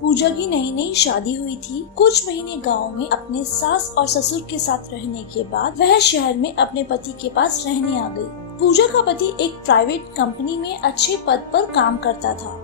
पूजा की नई नई शादी हुई थी। कुछ महीने गांव में अपने सास और ससुर के साथ रहने के बाद वह शहर में अपने पति के पास रहने आ गई। पूजा का पति एक प्राइवेट कंपनी में अच्छे पद पर काम करता था।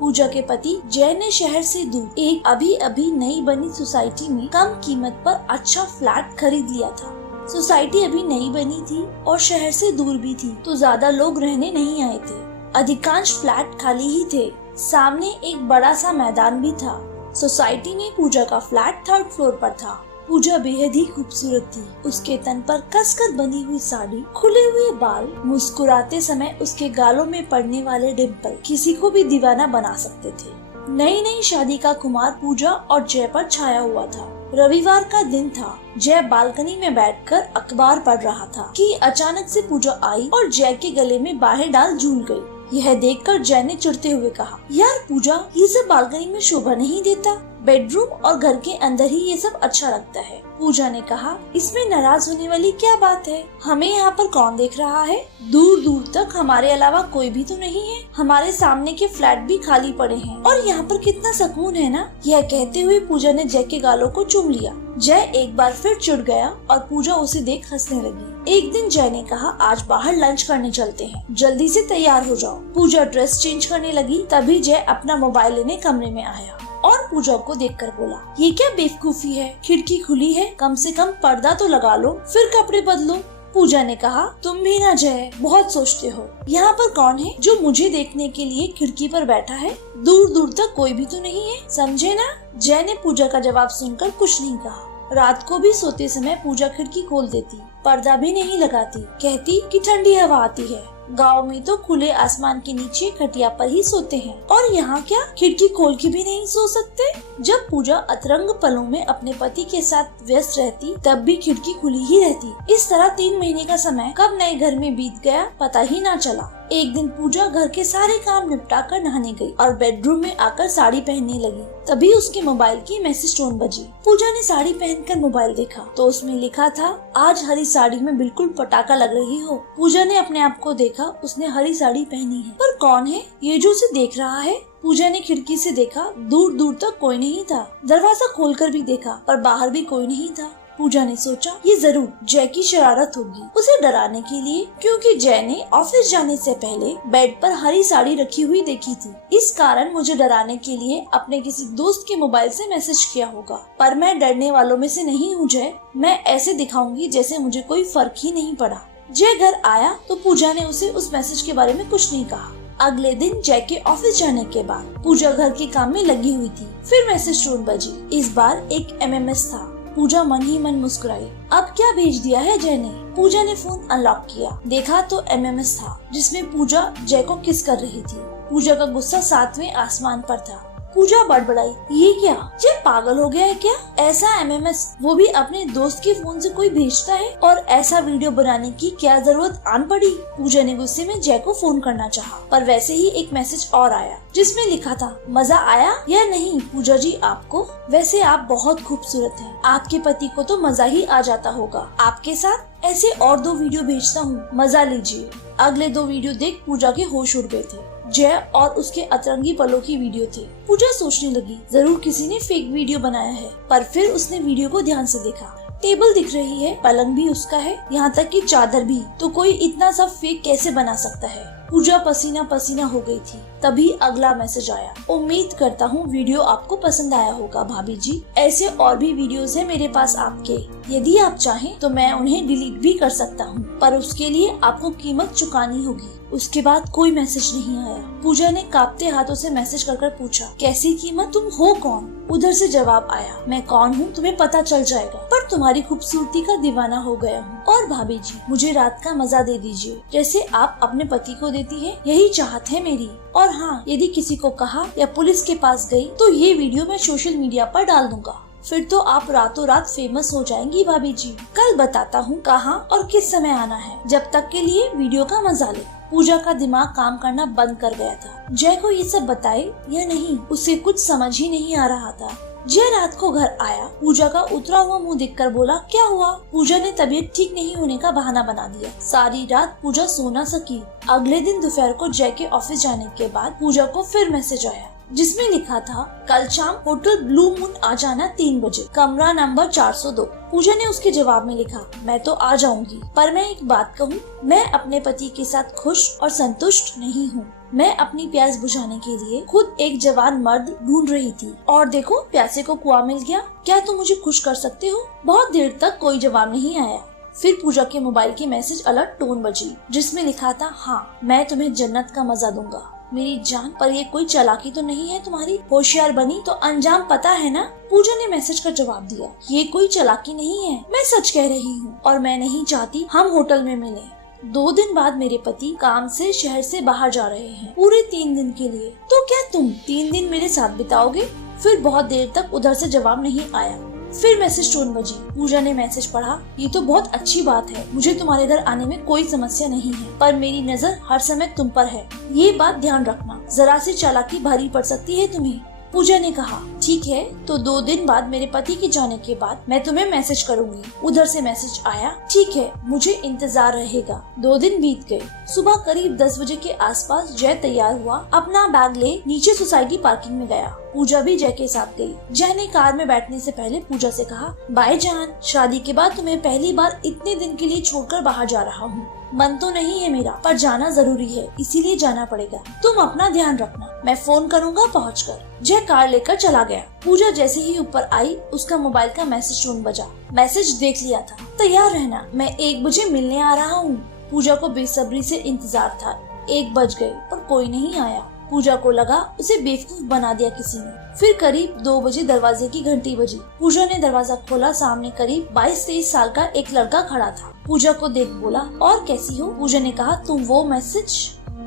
पूजा के पति जय ने शहर से दूर एक अभी अभी नई बनी सोसाइटी में कम कीमत पर अच्छा फ्लैट खरीद लिया था। सोसाइटी अभी नई बनी थी और शहर से दूर भी थी, तो ज्यादा लोग रहने नहीं आए थे। अधिकांश फ्लैट खाली ही थे। सामने एक बड़ा सा मैदान भी था। सोसाइटी में पूजा का फ्लैट 3rd फ्लोर पर था। पूजा बेहद ही खूबसूरत थी। उसके तन पर कसकर बंधी हुई साड़ी, खुले हुए बाल, मुस्कुराते समय उसके गालों में पड़ने वाले डिम्पल किसी को भी दीवाना बना सकते थे। नई नई शादी का खुमार पूजा और जय पर छाया हुआ था। रविवार का दिन था। जय बालकनी में बैठकर अखबार पढ़ रहा था कि अचानक से पूजा आई और जय के गले में बाहें डाल झूल गई। यह देखकर जय ने चिढ़ते हुए कहा, यार पूजा, ये सब बालकनी में शोभा नहीं देता। बेडरूम और घर के अंदर ही ये सब अच्छा लगता है। पूजा ने कहा, इसमें नाराज होने वाली क्या बात है? हमें यहाँ पर कौन देख रहा है? दूर दूर तक हमारे अलावा कोई भी तो नहीं है। हमारे सामने के फ्लैट भी खाली पड़े हैं और यहाँ पर कितना सुकून है ना। यह कहते हुए पूजा ने जय के गालों को चूम लिया। जय एक बार फिर चिढ़ गया और पूजा उसे देख हंसने लगी। एक दिन जय ने कहा, आज बाहर लंच करने चलते हैं, जल्दी से तैयार हो जाओ। पूजा ड्रेस चेंज करने लगी। तभी जय अपना मोबाइल लेने कमरे में आया और पूजा को देखकर बोला, ये क्या बेवकूफी है? खिड़की खुली है, कम से कम पर्दा तो लगा लो, फिर कपड़े बदलो। पूजा ने कहा, तुम भी ना जय, बहुत सोचते हो। यहाँ पर कौन है जो मुझे देखने के लिए खिड़की पर बैठा है? दूर दूर तक कोई भी तो नहीं है, समझे ना? जय ने पूजा का जवाब सुनकर कुछ नहीं कहा। रात को भी सोते समय पूजा खिड़की खोल देती, पर्दा भी नहीं लगाती, कहती कि ठंडी हवा आती है। गांव में तो खुले आसमान के नीचे खटिया पर ही सोते हैं और यहाँ क्या खिड़की खोल के भी नहीं सो सकते? जब पूजा अतरंग पलों में अपने पति के साथ व्यस्त रहती, तब भी खिड़की खुली ही रहती। इस तरह 3 महीने का समय कब नए घर में बीत गया पता ही ना चला। एक दिन पूजा घर के सारे काम निपटाकर नहाने गई और बेडरूम में आकर साड़ी पहनने लगी। तभी उसके मोबाइल की मैसेज टोन बजी। पूजा ने साड़ी पहनकर मोबाइल देखा तो उसमें लिखा था, आज हरी साड़ी में बिल्कुल पटाखा लग रही हो। पूजा ने अपने आप को देखा, उसने हरी साड़ी पहनी है। पर कौन है ये जो उसे देख रहा है? पूजा ने खिड़की से देखा, दूर दूर तक कोई नहीं था। दरवाजा खोलकर भी देखा पर बाहर भी कोई नहीं था। पूजा ने सोचा, ये जरूर जय की शरारत होगी, उसे डराने के लिए, क्योंकि जय ने ऑफिस जाने से पहले बेड पर हरी साड़ी रखी हुई देखी थी। इस कारण मुझे डराने के लिए अपने किसी दोस्त के मोबाइल से मैसेज किया होगा। पर मैं डरने वालों में से नहीं हूँ जय, मैं ऐसे दिखाऊंगी जैसे मुझे कोई फर्क ही नहीं पड़ा। जय घर आया तो पूजा ने उसे उस मैसेज के बारे में कुछ नहीं कहा। अगले दिन जय के ऑफिस जाने के बाद पूजा घर के काम में लगी हुई थी। फिर मैसेज टोन बजी। इस बार एक MMS था। पूजा मन ही मन मुस्कुराई। अब क्या भेज दिया है जय ने? पूजा ने फोन अनलॉक किया, देखा तो MMS था जिसमें पूजा जय को किस कर रही थी। पूजा का गुस्सा 7वें आसमान पर था। पूजा बड़बड़ाई, ये क्या? जय पागल हो गया है क्या? ऐसा MMS वो भी अपने दोस्त के फोन से कोई भेजता है? और ऐसा वीडियो बनाने की क्या जरूरत आन पड़ी? पूजा ने गुस्से में जय को फोन करना चाहा, पर वैसे ही एक मैसेज और आया जिसमें लिखा था, मजा आया या नहीं पूजा जी आपको? वैसे आप बहुत खूबसूरत हैं, आपके पति को तो मजा ही आ जाता होगा आपके साथ। ऐसे और 2 वीडियो भेजता हूँ, मजा लीजिए। अगले 2 वीडियो देख पूजा के होश उड़ गए थे। जय और उसके अतरंगी पलों की वीडियो थे। पूजा सोचने लगी, जरूर किसी ने फेक वीडियो बनाया है। पर फिर उसने वीडियो को ध्यान से देखा। टेबल दिख रही है, पलंग भी उसका है, यहाँ तक कि चादर भी। तो कोई इतना सब फेक कैसे बना सकता है? पूजा पसीना पसीना हो गई थी। तभी अगला मैसेज आया, उम्मीद करता हूँ वीडियो आपको पसंद आया होगा भाभी जी। ऐसे और भी वीडियोस हैं मेरे पास आपके, यदि आप चाहें तो मैं उन्हें डिलीट भी कर सकता हूँ, पर उसके लिए आपको कीमत चुकानी होगी। उसके बाद कोई मैसेज नहीं आया। पूजा ने कांपते हाथों से मैसेज कर पूछा, कैसी कीमत? तुम हो कौन? उधर से जवाब आया, मैं कौन हूँ तुम्हें पता चल जाएगा, पर तुम्हारी खूबसूरती का दीवाना हो गया हूँ। और भाभी जी मुझे रात का मजा दे दीजिए, जैसे आप अपने पति को देती है, यही चाहत है मेरी। और हाँ, यदि किसी को कहा या पुलिस के पास गई तो ये वीडियो मैं सोशल मीडिया पर डाल दूंगा, फिर तो आप रातों रात फेमस हो जाएंगी भाभी जी। कल बताता हूँ कहाँ और किस समय आना है, जब तक के लिए वीडियो का मजा ले। पूजा का दिमाग काम करना बंद कर गया था। जय को ये सब बताए या नहीं, उसे कुछ समझ ही नहीं आ रहा था। जय रात को घर आया, पूजा का उतरा हुआ मुंह देखकर बोला, क्या हुआ? पूजा ने तबीयत ठीक नहीं होने का बहाना बना दिया। सारी रात पूजा सो न सकी। अगले दिन दोपहर को जय के ऑफिस जाने के बाद पूजा को फिर मैसेज आया। जिसमें लिखा था कल शाम होटल ब्लू मून आ जाना 3 बजे, कमरा नंबर 402। पूजा ने उसके जवाब में लिखा, मैं तो आ जाऊंगी, पर मैं एक बात कहूँ, मैं अपने पति के साथ खुश और संतुष्ट नहीं हूँ। मैं अपनी प्यास बुझाने के लिए खुद एक जवान मर्द ढूंढ रही थी और देखो प्यासे को कुआं मिल गया। क्या तुम मुझे खुश कर सकते हो? बहुत देर तक कोई जवाब नहीं आया। फिर पूजा के मोबाइल की मैसेज अलर्ट टोन बजी, जिसमें लिखा था, हाँ मैं तुम्हें जन्नत का मजा दूंगा मेरी जान, पर ये कोई चालाकी तो नहीं है तुम्हारी? होशियार बनी तो अंजाम पता है ना? पूजा ने मैसेज का जवाब दिया, ये कोई चालाकी नहीं है, मैं सच कह रही हूँ और मैं नहीं चाहती हम होटल में मिलें। 2 दिन बाद मेरे पति काम से शहर से बाहर जा रहे हैं, पूरे 3 दिन के लिए। तो क्या तुम 3 दिन मेरे साथ बिताओगे? फिर बहुत देर तक उधर से जवाब नहीं आया। फिर मैसेज टोन बजी। पूजा ने मैसेज पढ़ा, ये तो बहुत अच्छी बात है, मुझे तुम्हारे घर आने में कोई समस्या नहीं है, पर मेरी नजर हर समय तुम पर है, ये बात ध्यान रखना, जरा सी चालाकी भारी पड़ सकती है तुम्हें। पूजा ने कहा, ठीक है, तो 2 दिन बाद मेरे पति के जाने के बाद मैं तुम्हें मैसेज करूंगी। उधर से मैसेज आया, ठीक है, मुझे इंतजार रहेगा। 2 दिन बीत गए। सुबह करीब 10 बजे के आसपास जय तैयार हुआ, अपना बैग ले नीचे सोसाइटी पार्किंग में गया। पूजा भी जय के साथ गई। जय ने कार में बैठने से पहले पूजा से कहा, बाय जान, शादी के बाद तुम्हें पहली बार इतने दिन के लिए छोड़कर बाहर जा रहा हूँ। मन तो नहीं है मेरा, पर जाना जरूरी है, इसीलिए जाना पड़ेगा। तुम अपना ध्यान रखना, मैं फोन करूँगा पहुँचकर। जय कार लेकर चला गया। पूजा जैसे ही ऊपर आई, उसका मोबाइल का मैसेज टोन बजा। मैसेज देख लिया था, तैयार रहना, मैं 1 बजे मिलने आ रहा हूँ। पूजा को बेसब्री से इंतजार था। 1 बज गए पर कोई नहीं आया। पूजा को लगा उसे बेवकूफ बना दिया किसी ने। फिर करीब 2 बजे दरवाजे की घंटी बजी। पूजा ने दरवाजा खोला। सामने करीब 22-23 साल का एक लड़का खड़ा था। पूजा को देख बोला, और कैसी हो? पूजा ने कहा, तुम वो मैसेज?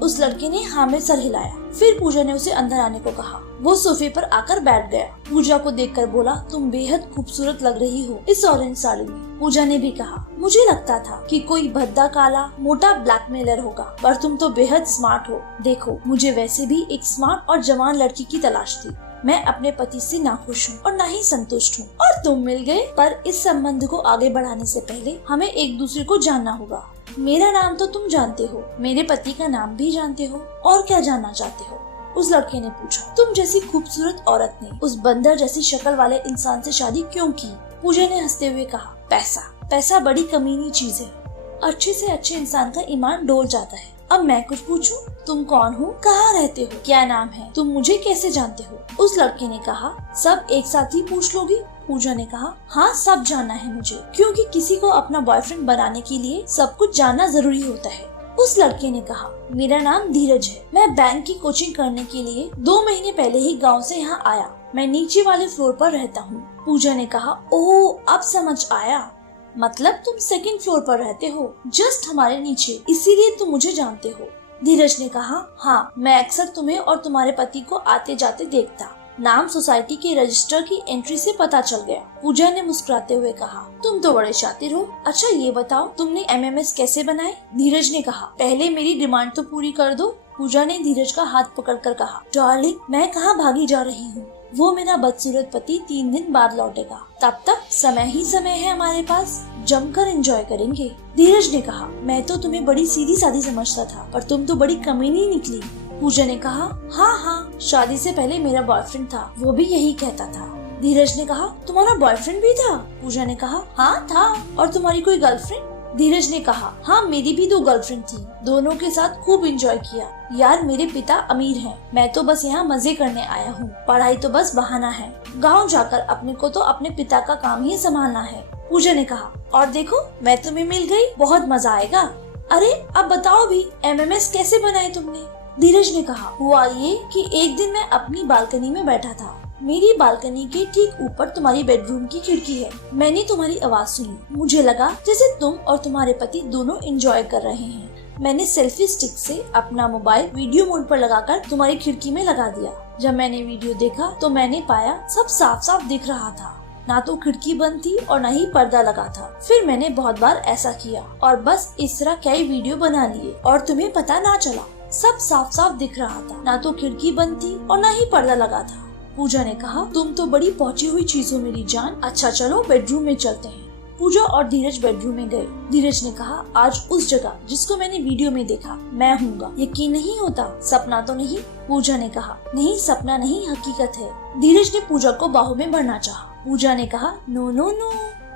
उस लड़के ने हाँ में सर हिलाया। फिर पूजा ने उसे अंदर आने को कहा। वो सोफे पर आकर बैठ गया। पूजा को देखकर बोला, तुम बेहद खूबसूरत लग रही हो इस ऑरेंज साड़ी में। पूजा ने भी कहा, मुझे लगता था कि कोई भद्दा काला मोटा ब्लैकमेलर होगा, पर तुम तो बेहद स्मार्ट हो। देखो, मुझे वैसे भी एक स्मार्ट और जवान लड़की की तलाश थी। मैं अपने पति से ना खुश हूँ और ना ही संतुष्ट हूँ, और तुम मिल गए। पर इस संबंध को आगे बढ़ाने से पहले हमें एक दूसरे को जानना होगा। मेरा नाम तो तुम जानते हो, मेरे पति का नाम भी जानते हो, और क्या जानना चाहते हो? उस लड़के ने पूछा। तुम जैसी खूबसूरत औरत ने उस बंदर जैसी शक्ल वाले इंसान से शादी क्यों की? पूजा ने हंसते हुए कहा, पैसा बड़ी कमीनी चीज है। अच्छे से अच्छे इंसान का ईमान डोल जाता है। अब मैं कुछ पूछूं? तुम कौन हो? कहाँ रहते हो? क्या नाम है? तुम मुझे कैसे जानते हो? उस लड़के ने कहा, सब एक साथ ही पूछ लोगी? पूजा ने कहा, हाँ, सब जानना है मुझे, क्योंकि किसी को अपना बॉयफ्रेंड बनाने के लिए सब कुछ जानना जरूरी होता है। उस लड़के ने कहा, मेरा नाम धीरज है। मैं बैंक की कोचिंग करने के लिए 2 महीने पहले ही गांव से यहाँ आया। मैं नीचे वाले फ्लोर पर रहता हूँ। पूजा ने कहा, ओह, अब समझ आया, मतलब तुम 2nd फ्लोर पर रहते हो, जस्ट हमारे नीचे, इसीलिए तुम मुझे जानते हो। धीरज ने कहा, हाँ, मैं अक्सर तुम्हें और तुम्हारे पति को आते जाते देखता। नाम सोसाइटी के रजिस्टर की एंट्री से पता चल गया। पूजा ने मुस्कुराते हुए कहा, तुम तो बड़े शातिर हो। अच्छा ये बताओ, तुमने MMS कैसे बनाए? धीरज ने कहा, पहले मेरी डिमांड तो पूरी कर दो। पूजा ने धीरज का हाथ पकड़कर कहा, डार्लिंग, मैं कहाँ भागी जा रही हूँ, वो मेरा बदसूरत पति 3 दिन बाद लौटेगा, तब तक समय ही समय है हमारे पास, जमकर एंजॉय करेंगे। धीरज ने कहा, मैं तो तुम्हें बड़ी सीधी सादी समझता था, पर तुम तो बड़ी कमीनी निकली। पूजा ने कहा, हाँ, शादी से पहले मेरा बॉयफ्रेंड था, वो भी यही कहता था। धीरज ने कहा, तुम्हारा बॉयफ्रेंड भी था? पूजा ने कहा, हाँ था। और तुम्हारी कोई गर्लफ्रेंड? धीरज ने कहा, हाँ, मेरी भी 2 गर्लफ्रेंड थी, दोनों के साथ खूब एंजॉय किया। यार, मेरे पिता अमीर हैं, मैं तो बस यहाँ मजे करने आया हूँ, पढ़ाई तो बस बहाना है। गाँव जाकर अपने को तो अपने पिता का काम ही संभालना है। पूजा ने कहा, और देखो, मैं तुम्हें मिल गई, बहुत मजा आएगा। अरे अब बताओ भी, MMS कैसे बनाए तुमने? धीरज ने कहा, हुआ ये कि एक दिन मैं अपनी बालकनी में बैठा था। मेरी बालकनी के ठीक ऊपर तुम्हारी बेडरूम की खिड़की है। मैंने तुम्हारी आवाज सुनी। मुझे लगा जैसे तुम और तुम्हारे पति दोनों एंजॉय कर रहे हैं। मैंने सेल्फी स्टिक से अपना मोबाइल वीडियो मोड पर लगाकर तुम्हारी खिड़की में लगा दिया। जब मैंने वीडियो देखा तो मैंने पाया सब साफ साफ दिख रहा था, ना तो खिड़की बंद थी और न ही पर्दा लगा था। फिर मैंने बहुत बार ऐसा किया और बस इस तरह कई वीडियो बना लिए और तुम्हें पता ना चला। सब साफ साफ दिख रहा था, ना तो खिड़की बंद थी और न ही पर्दा लगा था। पूजा ने कहा, तुम तो बड़ी पहुंची हुई चीज हो मेरी जान। अच्छा चलो बेडरूम में चलते हैं। पूजा और धीरज बेडरूम में गए। धीरज ने कहा, आज उस जगह जिसको मैंने वीडियो में देखा मैं हूँगा। यकीन नहीं होता, सपना तो नहीं? पूजा ने कहा, नहीं सपना नहीं, हकीकत है। धीरज ने पूजा को बाहों में भरना चाहा। पूजा ने कहा, नो नो नो,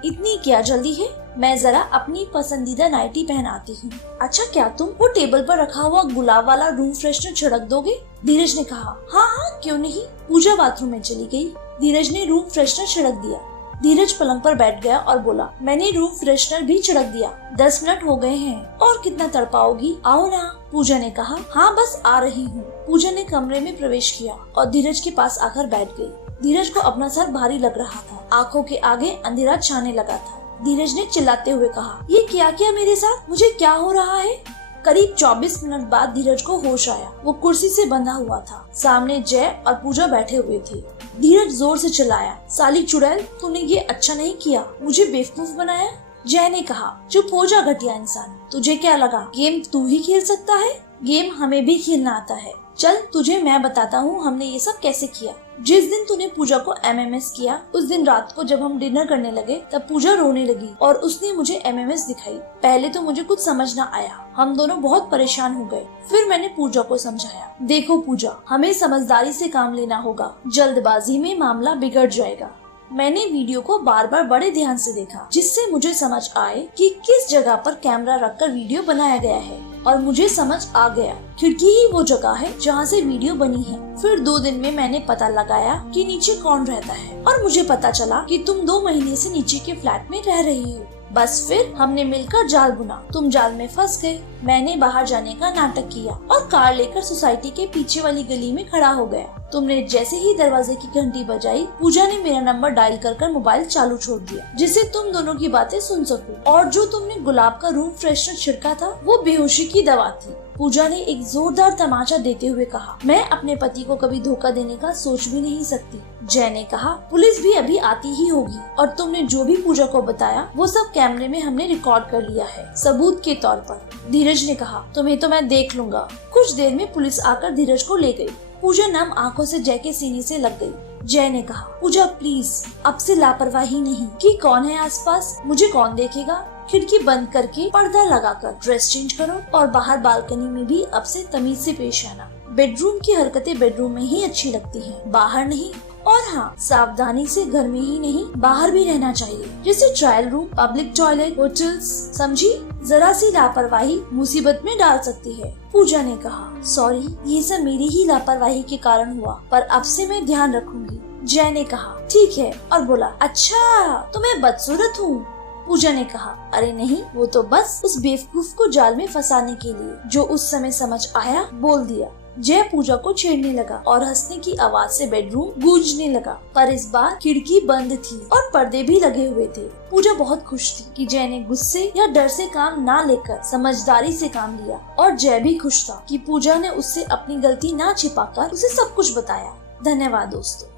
इतनी क्या जल्दी है, मैं जरा अपनी पसंदीदा नाइटी पहनाती हूँ। अच्छा, क्या तुम वो टेबल पर रखा हुआ गुलाब वाला रूम फ्रेशनर छिड़क दोगे? धीरज ने कहा, हाँ हाँ क्यों नहीं। पूजा बाथरूम में चली गई। धीरज ने रूम फ्रेशनर छिड़क दिया। धीरज पलंग पर बैठ गया और बोला, मैंने रूम फ्रेशनर भी छिड़क दिया, 10 मिनट हो गए हैं, और कितना तड़पाओगी, आओ ना। पूजा ने कहा, हाँ बस आ रही हूँ। पूजा ने कमरे में प्रवेश किया और धीरज के पास आकर बैठ गई। धीरज को अपना सर भारी लग रहा था, आंखों के आगे अंधेरा छाने लगा था। धीरज ने चिल्लाते हुए कहा, ये क्या किया मेरे साथ, मुझे क्या हो रहा है? करीब 24 मिनट बाद धीरज को होश आया। वो कुर्सी से बंधा हुआ था। सामने जय और पूजा बैठे हुए थे। धीरज जोर से चिल्लाया, साली चुड़ैल, तूने ये अच्छा नहीं किया, मुझे बेवकूफ बनाया। जय ने कहा, चुप हो जा घटिया इंसान, तुझे क्या लगा गेम तू ही खेल सकता है? गेम हमें भी खेलना आता है। चल तुझे मैं बताता हूँ हमने ये सब कैसे किया। जिस दिन तूने पूजा को MMS किया, उस दिन रात को जब हम डिनर करने लगे तब पूजा रोने लगी और उसने मुझे MMS दिखाई। पहले तो मुझे कुछ समझ न आया, हम दोनों बहुत परेशान हो गए। फिर मैंने पूजा को समझाया, देखो पूजा, हमें समझदारी से काम लेना होगा, जल्दबाजी में मामला बिगड़ जाएगा। मैंने वीडियो को बार बार बड़े ध्यान से देखा, जिससे मुझे समझ आए कि किस जगह पर कैमरा रखकर वीडियो बनाया गया है, और मुझे समझ आ गया खिड़की ही वो जगह है जहाँ से वीडियो बनी है। फिर 2 दिन में मैंने पता लगाया कि नीचे कौन रहता है, और मुझे पता चला कि तुम 2 महीने से नीचे के फ्लैट में रह रही हो। बस फिर हमने मिलकर जाल बुना, तुम जाल में फंस गए। मैंने बाहर जाने का नाटक किया और कार लेकर सोसाइटी के पीछे वाली गली में खड़ा हो गया। तुमने जैसे ही दरवाजे की घंटी बजाई, पूजा ने मेरा नंबर डायल कर मोबाइल चालू छोड़ दिया, जिससे तुम दोनों की बातें सुन सकूं। और जो तुमने गुलाब का रूम फ्रेशनर छिड़का था, वो बेहोशी की दवा थी। पूजा ने एक जोरदार तमाचा देते हुए कहा, मैं अपने पति को कभी धोखा देने का सोच भी नहीं सकती। जय ने कहा, पुलिस भी अभी आती ही होगी, और तुमने जो भी पूजा को बताया वो सब कैमरे में हमने रिकॉर्ड कर लिया है, सबूत के तौर पर। धीरज ने कहा, तुम्हें तो मैं देख लूंगा। कुछ देर में पुलिस आकर धीरज को ले गई। पूजा नम आंखों से जय के सीने से लग गई। जय ने कहा, पूजा प्लीज, अब से लापरवाही नहीं कि कौन है आसपास, मुझे कौन देखेगा। खिड़की बंद करके पर्दा लगाकर ड्रेस चेंज करो, और बाहर बालकनी में भी अब से तमीज से पेश आना। बेडरूम की हरकतें बेडरूम में ही अच्छी लगती हैं, बाहर नहीं। और हाँ, सावधानी से घर में ही नहीं बाहर भी रहना चाहिए, जैसे trial room, public toilet, hotels, समझी? जरा सी लापरवाही मुसीबत में डाल सकती है। पूजा ने कहा, सॉरी, ये सब मेरी ही लापरवाही के कारण हुआ, पर अब से मैं ध्यान रखूंगी। जय ने कहा, ठीक है, और बोला, अच्छा तो मैं बदसूरत हूँ? पूजा ने कहा, अरे नहीं, वो तो बस उस बेवकूफ को जाल में फंसाने के लिए जो उस समय समझ आया बोल दिया। जय पूजा को छेड़ने लगा और हंसने की आवाज से बेडरूम गूंजने लगा, पर इस बार खिड़की बंद थी और पर्दे भी लगे हुए थे। पूजा बहुत खुश थी कि जय ने गुस्से या डर से काम ना लेकर समझदारी से काम लिया, और जय भी खुश था कि पूजा ने उससे अपनी गलती ना छिपाकर उसे सब कुछ बताया। धन्यवाद दोस्तों।